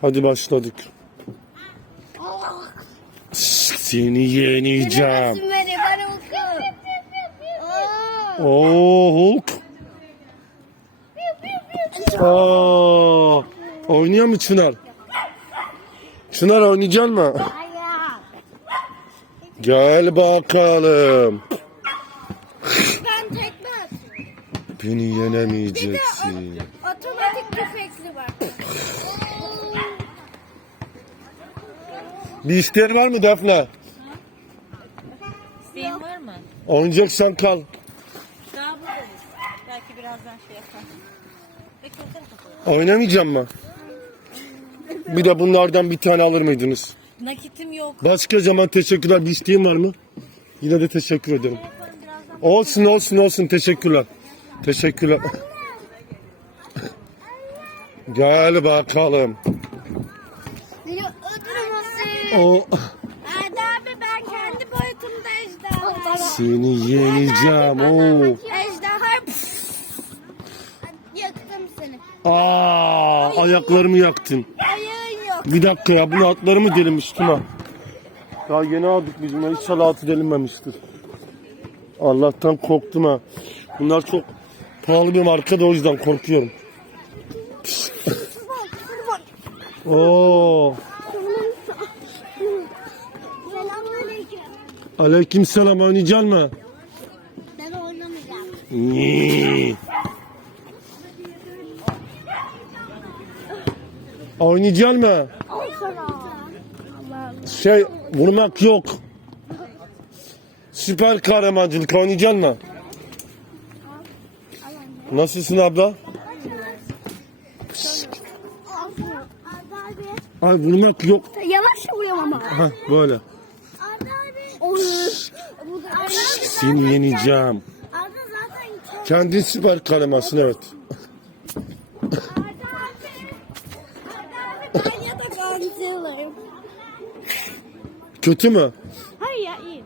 Hadi başladık. Seni yeneceğim. Beni bakalım. Aa. Oo Hulk. Aa, oynuyor mu Çınar? Çınar oynayacak mı? Gel bakalım. Ben tekme. Beni yenemeyeceksin. Bir isteğin var mı Defne? İsteğin var mı? Oynayacaksan kal. Daha buradayız. Belki birazdan şey yapar. Beklesene kapıyı. Oynamayacağım mı? Bir de bunlardan bir tane alır mıydınız? Nakitim yok. Başka zaman teşekkürler. Bir isteğin var mı? Yine de teşekkür ederim. Olsun olsun olsun teşekkürler. Teşekkürler. Gel bakalım. O Hadi abi ben kendi boyutumda ejderha. seni yeneceğim. Oo. Ejderha. Yaktım seni. Aa, ayaklarımı yaktın. Ayağın yok. Bir dakika ya bunu atlarımı delinmiştim ha. Ya yeni aldık biz bunu. İnşallah atı delinmemiştir. Allah'tan korktum ha. Bunlar çok pahalı bir marka da o yüzden korkuyorum. Oo. Aleyküm selam oynayacak mı? Ben oynamayacağım. Nii. Oynayacak mı? Şey vurmak yok. Süper kahramancılık oynayacak mı? Nasılsın abla? Ay vurmak yok. Yavaş vuruyorum ama. Hah böyle. Arda abi. Olur. Arda abi. Seni yeneceğim. Arda zaten Kendin süper kahramansın evet. Ya da. Kötü mü? Hayır ya iyi.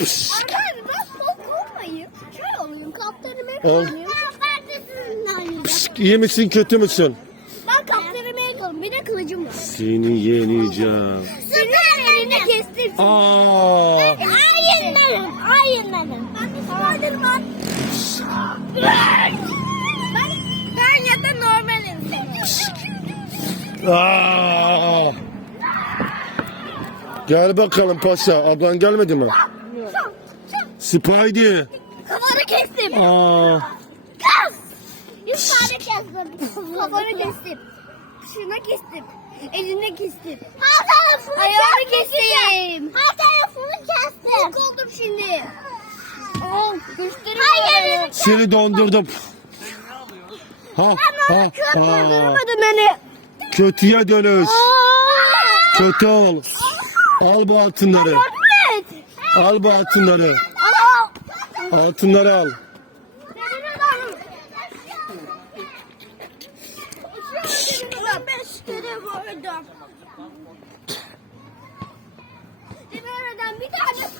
Arda abi ben soğuk olmayayım. Şöyle olayım. Kaptanımı Ol. yakalayayım. Ben de sizinle oynayacağım. İyi misin kötü müsün? Ben kaptanımı yakalayayım. Bir de kılıcım var. Seni yeneceğim. Süper elini kestim. Aa. Hayır benim. Ben de Spiderman. Ben, ben ya da normal insanım. Aa. Gel bakalım paşa. Ablan gelmedi mi? Spidey. Kafanı kestim. Aa. Kas. Yüz tane kestim. Kafanı kestim. Şuna kestim. Elini kestim. Her tarafını Ayağını kestim. Her tarafını kestim. Yok oldum şimdi. Oh, gösteriyor. Hayır. Seni dondurdum. Ha, ha, ha. beni. Kötüye dönüş. Kötü ol. Al bu altınları. Al bu altınları. Al. Altınları al. Vurdum. Nereden bir tane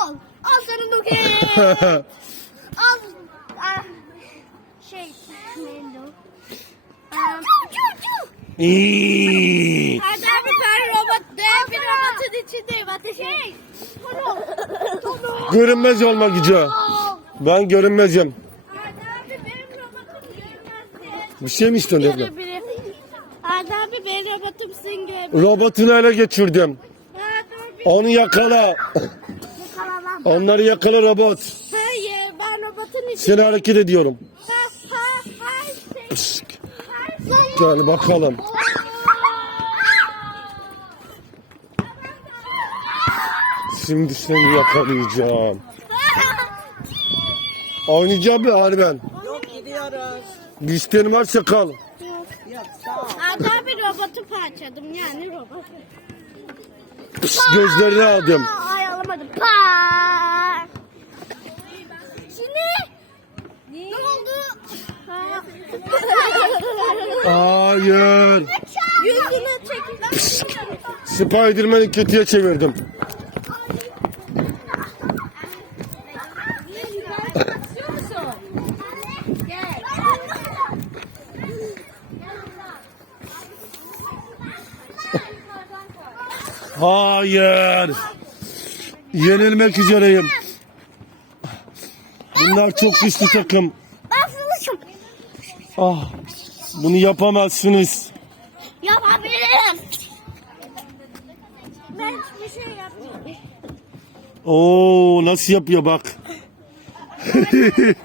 al. Al sana dokey. al. ah, Şey. Neydi o? İyi. Hadi abi ben robot dev bir robotun içindeyim. Ateş. Tamam. Tamam. Görünmez olma gücü. Ben görünmezim. Hadi abi benim robotum görmezdi. Bir şey mi istiyorsun? Seni görebilir. Robotunu ele geçirdim. Onu yakala. Yakalamam. Onları yakala robot. Hayır ben robotun içindeyim. Seni hareket ediyorum. Ha ha ha. Şey. Pişt. Gel bakalım. Şimdi seni yakalayacağım. Oynayacağım ya ben. Yok gidiyoruz. Bir isteğin varsa kal. Robotu parçaladım yani robot. Pişt, gözlerini aldım. Ay alamadım. Pa. Şimdi ne oldu? Ha. Hayır. Yüzünü çekil. Spiderman'i kötüye çevirdim. Hayır. Yenilmek üzereyim. Bunlar çok güçlü takım. Ah, bunu yapamazsınız. Yapabilirim. Ben hiçbir şey yapmıyorum. Oo, nasıl yapıyor bak.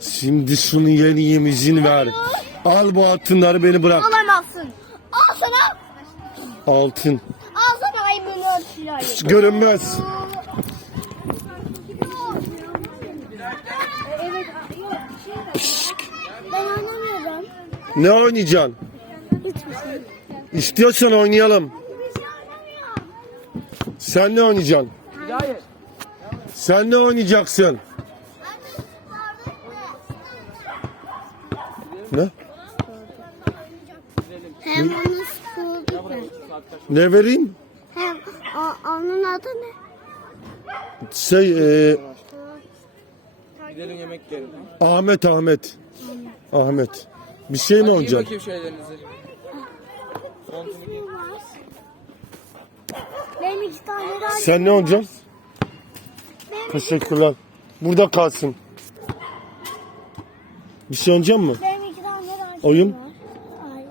Şimdi şunu yeneyim izin ver. Al bu altınları beni bırak. Altın. Al sana ay milyon lirayı. Görünmez. Evet. Ben anlamıyorum. Ne oynayacaksın? Hiçbir şey. İstiyorsan oynayalım. Sen ne oynayacaksın? Sen ne oynayacaksın? Ne? Hem onun Ne vereyim? Hem o- onun adı ne? Şey, e, Gidelim yemek yiyelim. Ahmet Ahmet. Ahmet. Bir şey mi olacak? bakayım şeylerinizi. Montumu. Benim iki tane daha. Sen ne olacaksın? Teşekkürler. Burada kalsın. Bir şey oynayacak mı? Benim iki tane daha. Oyun? Hayır.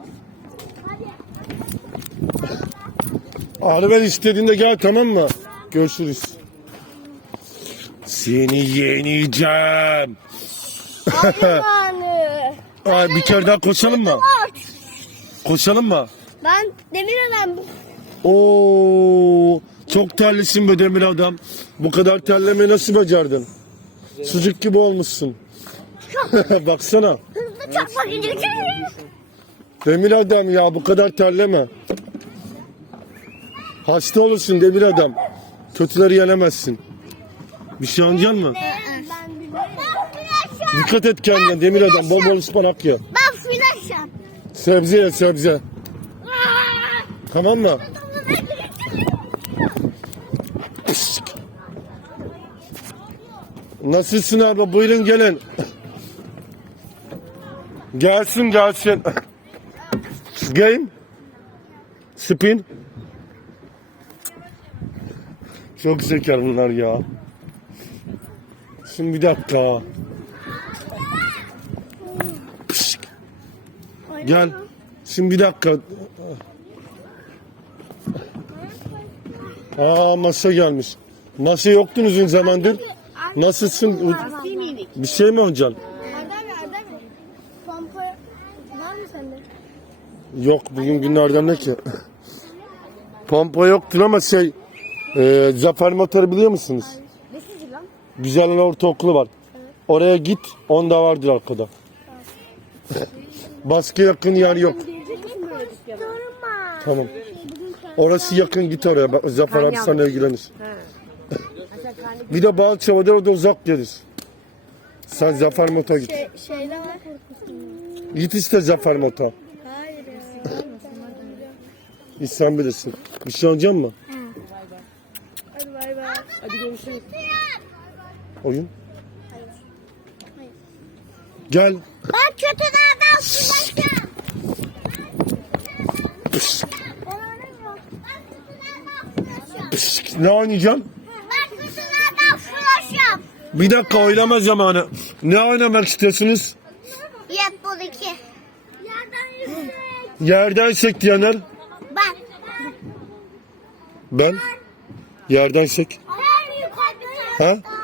Ağrı ben istediğinde gel tamam mı? Görüşürüz. Seni yeneceğim. Yani. Ay, bir kere daha koşalım mı? Koşalım mı? Ben demir adam. Oo, çok terlisin be demir adam. Bu kadar terlemeyi nasıl becerdin? Sucuk gibi olmuşsun. Baksana. Hızlı çakmak gerekiyor. Demir adam ya bu kadar terleme. Hasta olursun demir adam. Kötüleri yenemezsin. Bir şey oynayacak mı? Dikkat et kendine demir adam. Bol bol ıspanak ye. Ben flaşım. Sebze ye sebze. Tamam mı? Nasılsın abla? Buyurun gelin. Gelsin gelsin. Game. Spin. Çok şeker bunlar ya. Şimdi bir dakika. Pişt. Gel. Şimdi bir dakika. Aa masa gelmiş. Masa yoktun uzun zamandır. Nasılsın? Bir şey mi sende? Yok bugün günlerden ne ki? Pompa yoktur ama şey e, Zafer Motor'u biliyor musunuz? Nesici lan? Güzel Ortaokulu var. Oraya git. Onda vardır arkada. Başka yakın yer yok. Durma. Tamam. Orası yakın git oraya. Bak, Zafer abi sana ilgilenir. Bir de Balçova'da orada uzak gelir. Sen Zafer Mot'a git. Şeyden var. Git işte Zafer Mot'a. Hayır sen bilirsin. Bir şey oynayacak mı? Hadi bay bay. Hadi görüşürüz. Oyun. Gel. Ben kötülerden flaşım. Pişt, Ben. Ben kötülerden pişt. Ne oynayacaksın? Ben kötülerden flaşım. Bir dakika oylama zamanı. Ne oynamak istiyorsunuz? Bu iki. Yerden yüksek. Yerden sek diyenler. Ben. Ben. Yerden sek. Her yukarıda. Ha?